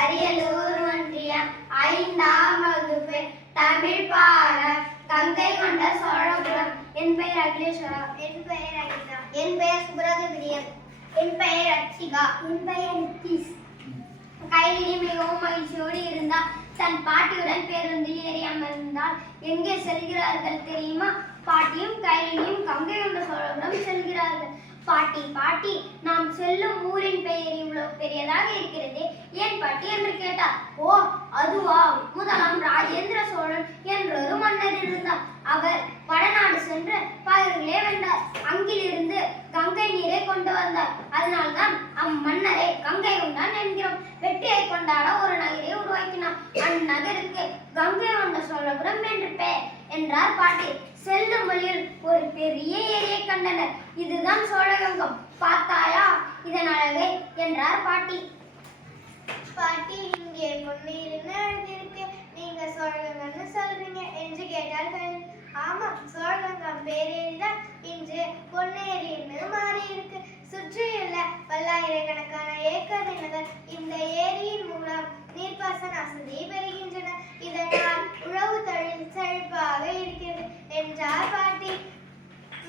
அரியலூர் ஒன்றியம் ஐந்தாம் வகுப்பு தமிழ் பாட கங்கை கொண்ட சோழபுரம். என் பெயர் அகிலேஸ்வரா. என் பெயர் அகிலா என் பெயர் சுப்ரத பிரியம். என் பெயர் அர்ச்சிகா. என் பெயர் நித்திஷ். கைலினி மிகவும் மகிழ்ச்சியோடு இருந்தால் தன் பாட்டியுடன் பேருந்தில் ஏறி அமர்ந்தால் எங்கே செல்கிறார்கள் தெரியுமா? பாட்டியும் கைலினியும் கங்கை கொண்ட சோழபுரம் செல்கிறார்கள். பாட்டி பாட்டி நாம் செல்லும் ஊரின் பெயர் இவ்வளவு பெரியதாக இருக்கிறது. ஏன் பாட்டி என்று கேட்டார் ஓ அதுவா? முதலாம் ராஜேந்திர சோழன் என்றொரு மன்னர் இருந்தார். அவர் வடநாடு சென்று பகைவர்களே வென்றார். அங்கிலிருந்து கங்கை நீரை கொண்டு வந்தார். அதனால்தான் அம்மன்னரை கங்கை கொண்டான் என்கிறோம். வெற்றியை கொண்டாட ஒரு நகரை உருவாக்கினார். அந்நகருக்கு கங்கை கொண்ட சோழபுரம் என்று பெயர் என்றார் பாட்டி. செல்லும் வழியில் ஒரு பெரிய ஏரியை கண்டனர். இதுதான் சோழகங்கம் பார்த்தாயா? இதன் அழகை என்றார் பாட்டி. பாட்டி இங்கே பொன்னீர்னு எழுதியிருக்கு நீங்க சோழகங்கம்னு சொல்றீங்க என்று கேட்டார்கள். ஆமாம் சோழகங்கம் பேரேறிதான் இன்று பொன்னேரின்னு மாறி இருக்கு சுற்றியுள்ள பல்லாயிரக்கணக்கான ஏக்கர் நிலங்கள் இந்த ஏரியின் மூலம் நீர்ப்பாசன வசதியை பெறுகின்றன. இதனால் உழவு தொழில் செழிப்பாக இருக்கிறது. என்றார் பாட்டி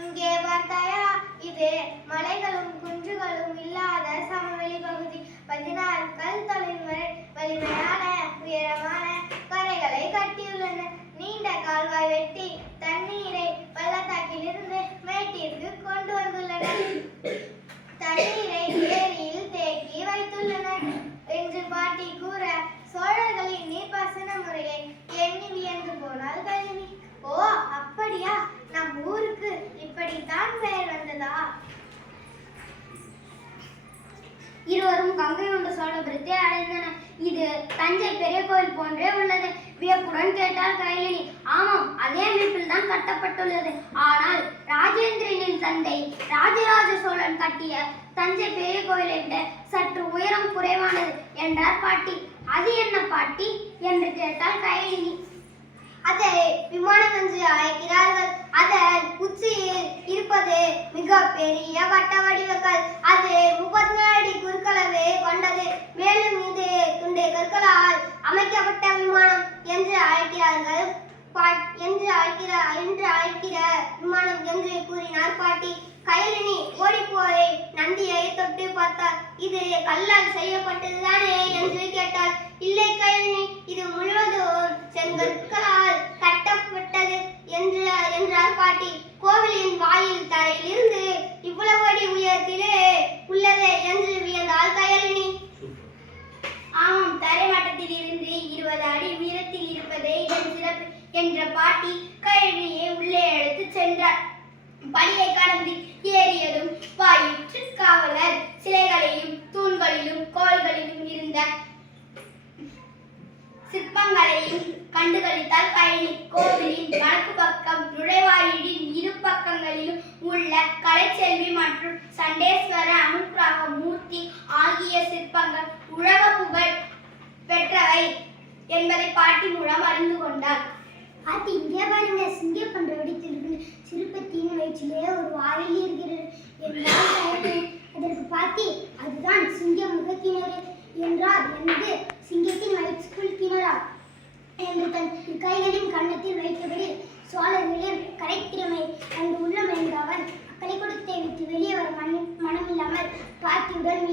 இங்கே பார்த்தாயா? இது மலைகளும் குன்றுகளும் இல்லாத சமவெளி பகுதி. பதினாறு கல் தொலைமுறை வலிமையான இருவரும் கங்கை கொண்ட சோழபுரத்தை அடைந்தன இது தஞ்சை பெரிய கோயில் போன்றே உள்ளது. வியப்புடன் கேட்டார் கைலினி. ஆமாம் அதே அமைப்பில் தான் கட்டப்பட்டுள்ளது. ஆனால் ராஜேந்திரனின் தந்தை ராஜராஜ சோழன் கட்டிய தஞ்சை பெரிய கோயில் என்று சற்று உயரம் குறைவானது என்றார் பாட்டி. அது என்ன பாட்டி என்று கேட்டால் கைலினி. அதை விமானம் என்று அழைக்கிறார்கள். அதன் உச்சியில் இருப்பது மிக பெரிய வட்ட வடிவங்கள் அது முப்பத்தி நாலு அடி குறுக்களவு கொண்டது மேலும் இது துண்டை கற்களால் அமைக்கப்பட்ட விமானம் என்று அழைக்கிறார்கள் பா- என்று அழைக்கிற என்று அழைக்கிற விமானம் என்று கூறினார் பாட்டி கைலினி ஓடிப்போய் நந்தியை தொட்டு பார்த்தார் இது கல்லால் செய்யப்பட்டதுதானே என்று கேட்டார். இல்லை கயனி இது முழுவதும் செங்கற்களால் கட்டப்பட்டது என்று என்றார் பாட்டி. கோவிலின் வாயில் தரையிலிருந்து இவ்வளவு அடி உயரத்திலே உள்ளதே என்று வியந்தாள் கயலினி. ஆமாம் தரைமட்டத்தில் இருந்து இருபது அடி உயரத்தில் இருப்பதே இதன் சிறப்பு என்ற பாட்டி கயலினியை உள்ளே அழைத்து சென்றார். படியை கடந்து ஏறியதும் பாயிற்று காவலர். சிலைகளையும் தூண்களிலும் கோள்களிலும் இருந்த சிற்பங்களையும் கண்டுகளித்தால் பயணி கோவிலின் வடக்கு பக்கம் நுழைவாயிலின் இரு பக்கங்களிலும் உள்ள கலைச்செல்வி மற்றும் சண்டேஸ்வர அனுக்கிரக மூர்த்தி ஆகிய சிற்பங்கள் உலக புகழ் பெற்றவை என்பதை பாட்டி மூலம் அறிந்து கொண்டார். ஆத்தி இங்கே பாருங்க சிங்க பண்றபடி திருப்பி சிறுபத்தியின் வயிற்றிலே ஒரு வாயில் இருக்கிறது என்றால் அதற்கு பாத்தி அதுதான் சிங்க முகத்தினரு என்றார். எனது சிங்கத்தின் வயிற்றுக்குள் கிணறா? என்று தன் கைகளின் கண்ணத்தில் வைத்தபடி சோழர்களே கலைத்திறமை கண்டு உள்ளம் என்று அவர் அக்கலை கொடுத்தை விட்டு வெளியே வர மனம் மனமில்லாமல் பாத்தியுடன்